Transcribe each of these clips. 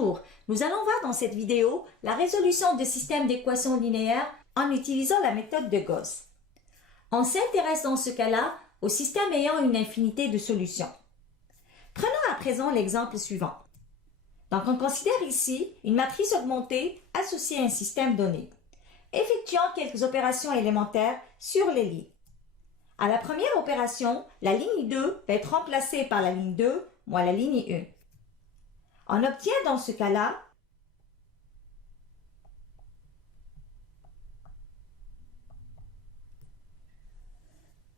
Bonjour, nous allons voir dans cette vidéo la résolution de systèmes d'équations linéaires en utilisant la méthode de Gauss. On s'intéresse dans ce cas-là au système ayant une infinité de solutions. Prenons à présent l'exemple suivant. Donc on considère ici une matrice augmentée associée à un système donné, effectuant quelques opérations élémentaires sur les lignes. À la première opération, la ligne 2 va être remplacée par la ligne 2 moins la ligne 1. On obtient dans ce cas-là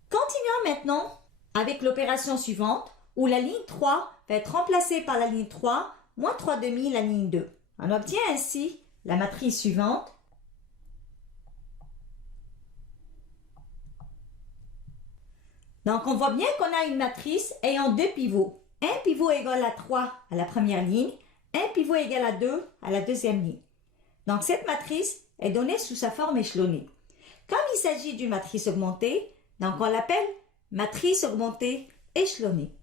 Continuons maintenant avec l'opération suivante où la ligne 3 va être remplacée par la ligne 3 moins 3/2 la ligne 2. On obtient ainsi la matrice suivante. Donc on voit bien qu'on a une matrice ayant deux pivots. Un pivot égal à 3 à la première ligne, un pivot égal à 2 à la deuxième ligne. Donc cette matrice est donnée sous sa forme échelonnée. Comme il s'agit d'une matrice augmentée, donc on l'appelle matrice augmentée échelonnée.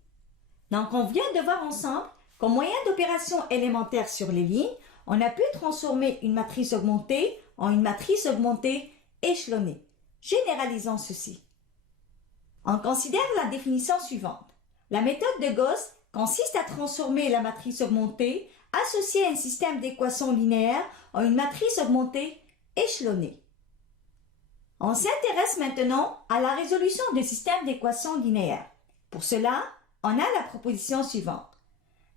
Donc on vient de voir ensemble qu'au moyen d'opérations élémentaires sur les lignes, on a pu transformer une matrice augmentée en une matrice augmentée échelonnée. Généralisons ceci. On considère la définition suivante. La méthode de Gauss consiste à transformer la matrice augmentée associée à un système d'équations linéaires en une matrice augmentée échelonnée. On s'intéresse maintenant à la résolution des systèmes d'équations linéaires. Pour cela, on a la proposition suivante.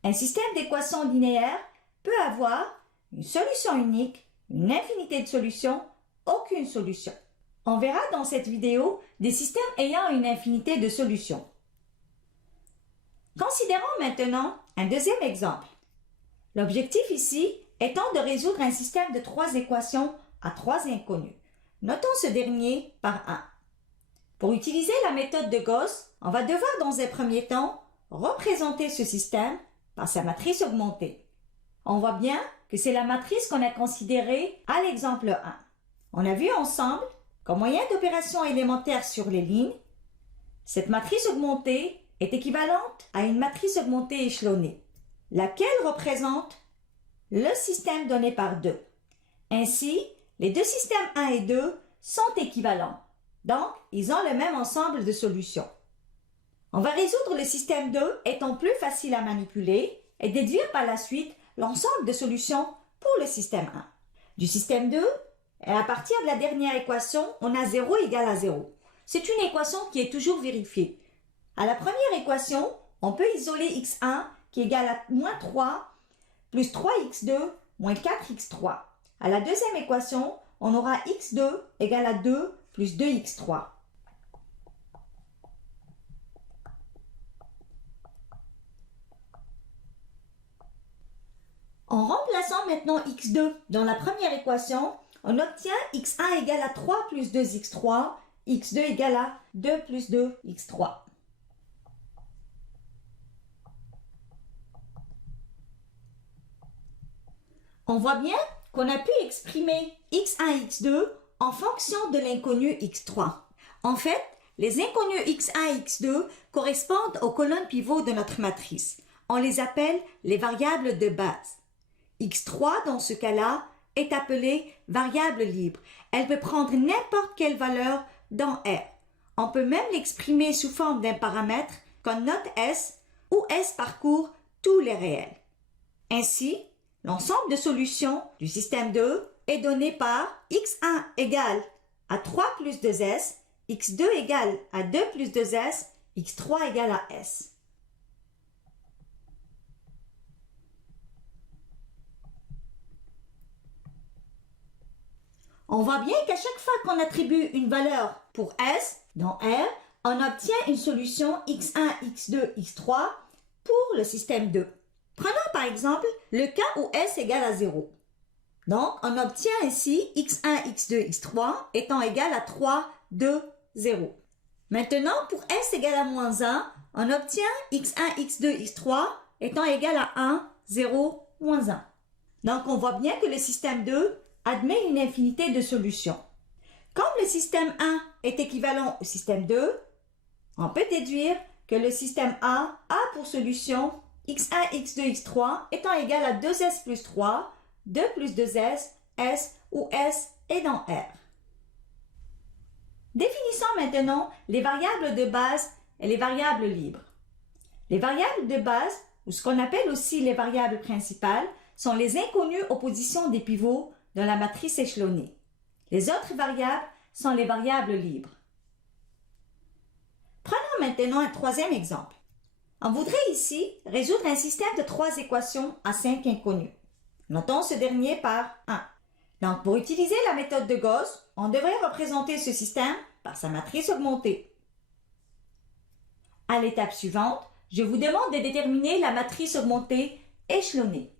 Un système d'équations linéaires peut avoir une solution unique, une infinité de solutions, aucune solution. On verra dans cette vidéo des systèmes ayant une infinité de solutions. Considérons maintenant un deuxième exemple. L'objectif ici étant de résoudre un système de 3 équations à 3 inconnues. Notons ce dernier par 1. Pour utiliser la méthode de Gauss, on va devoir dans un premier temps représenter ce système par sa matrice augmentée. On voit bien que c'est la matrice qu'on a considérée à l'exemple 1. On a vu ensemble qu'au moyen d'opérations élémentaires sur les lignes, cette matrice augmentée est équivalente à une matrice augmentée échelonnée, laquelle représente le système donné par 2. Ainsi, les deux systèmes 1 et 2 sont équivalents, donc ils ont le même ensemble de solutions. On va résoudre le système 2 étant plus facile à manipuler et déduire par la suite l'ensemble de solutions pour le système 1. Du système 2, à partir de la dernière équation, on a 0 égale à 0. C'est une équation qui est toujours vérifiée. À la première équation, on peut isoler x1 qui est égal à moins 3 plus 3x2 moins 4x3. À la deuxième équation, on aura x2 égale à 2 plus 2x3. En remplaçant maintenant x2 dans la première équation, on obtient x1 égale à 3 plus 2x3, x2 égale à 2 plus 2x3. On voit bien qu'on a pu exprimer x1 et x2 en fonction de l'inconnu x3. En fait, les inconnus x1 et x2 correspondent aux colonnes pivots de notre matrice. On les appelle les variables de base. x3, dans ce cas-là, est appelée variable libre. Elle peut prendre n'importe quelle valeur dans R. On peut même l'exprimer sous forme d'un paramètre qu'on note S, où S parcourt tous les réels. Ainsi, l'ensemble de solutions du système 2 est donné par x1 égale à 3 plus 2s, x2 égale à 2 plus 2s, x3 égale à s. On voit bien qu'à chaque fois qu'on attribue une valeur pour S dans R, on obtient une solution x1, x2, x3 pour le système 2. Prenons par exemple le cas où S égale à 0. Donc, on obtient ainsi x1, x2, x3 étant égal à 3, 2, 0. Maintenant, pour S égale à moins 1, on obtient x1, x2, x3 étant égal à 1, 0, moins 1. Donc, on voit bien que le système 2 admet une infinité de solutions. Comme le système 1 est équivalent au système 2, on peut déduire que le système A a pour solution x1, x2, x3 étant égal à 2s plus 3, 2 plus 2s, s où s est dans R. Définissons maintenant les variables de base et les variables libres. Les variables de base, ou ce qu'on appelle aussi les variables principales, sont les inconnues aux positions des pivots dans la matrice échelonnée. Les autres variables sont les variables libres. Prenons maintenant un troisième exemple. On voudrait ici résoudre un système de 3 équations à 5 inconnues. Notons ce dernier par 1. Donc, pour utiliser la méthode de Gauss, on devrait représenter ce système par sa matrice augmentée. À l'étape suivante, je vous demande de déterminer la matrice augmentée échelonnée.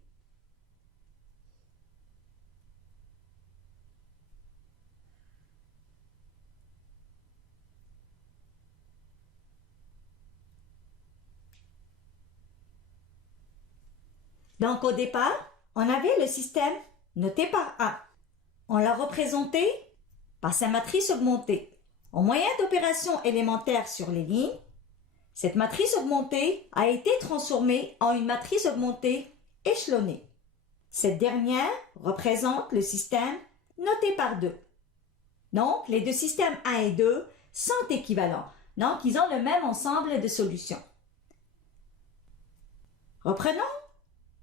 Donc, au départ, on avait le système noté par A. On l'a représenté par sa matrice augmentée. Au moyen d'opérations élémentaires sur les lignes, cette matrice augmentée a été transformée en une matrice augmentée échelonnée. Cette dernière représente le système noté par 2. Donc, les deux systèmes 1 et 2 sont équivalents. Donc, ils ont le même ensemble de solutions. Reprenons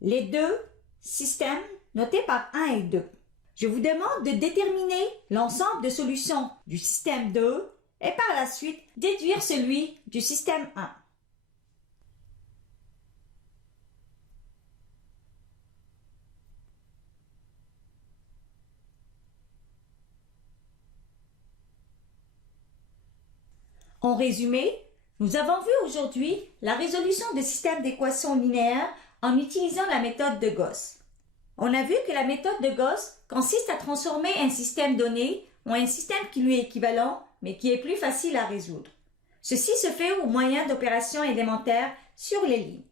les deux systèmes notés par 1 et 2. Je vous demande de déterminer l'ensemble de solutions du système 2 et par la suite déduire celui du système 1. En résumé, nous avons vu aujourd'hui la résolution de systèmes d'équations linéaires en utilisant la méthode de Gauss. On a vu que la méthode de Gauss consiste à transformer un système donné en un système qui lui est équivalent, mais qui est plus facile à résoudre. Ceci se fait au moyen d'opérations élémentaires sur les lignes.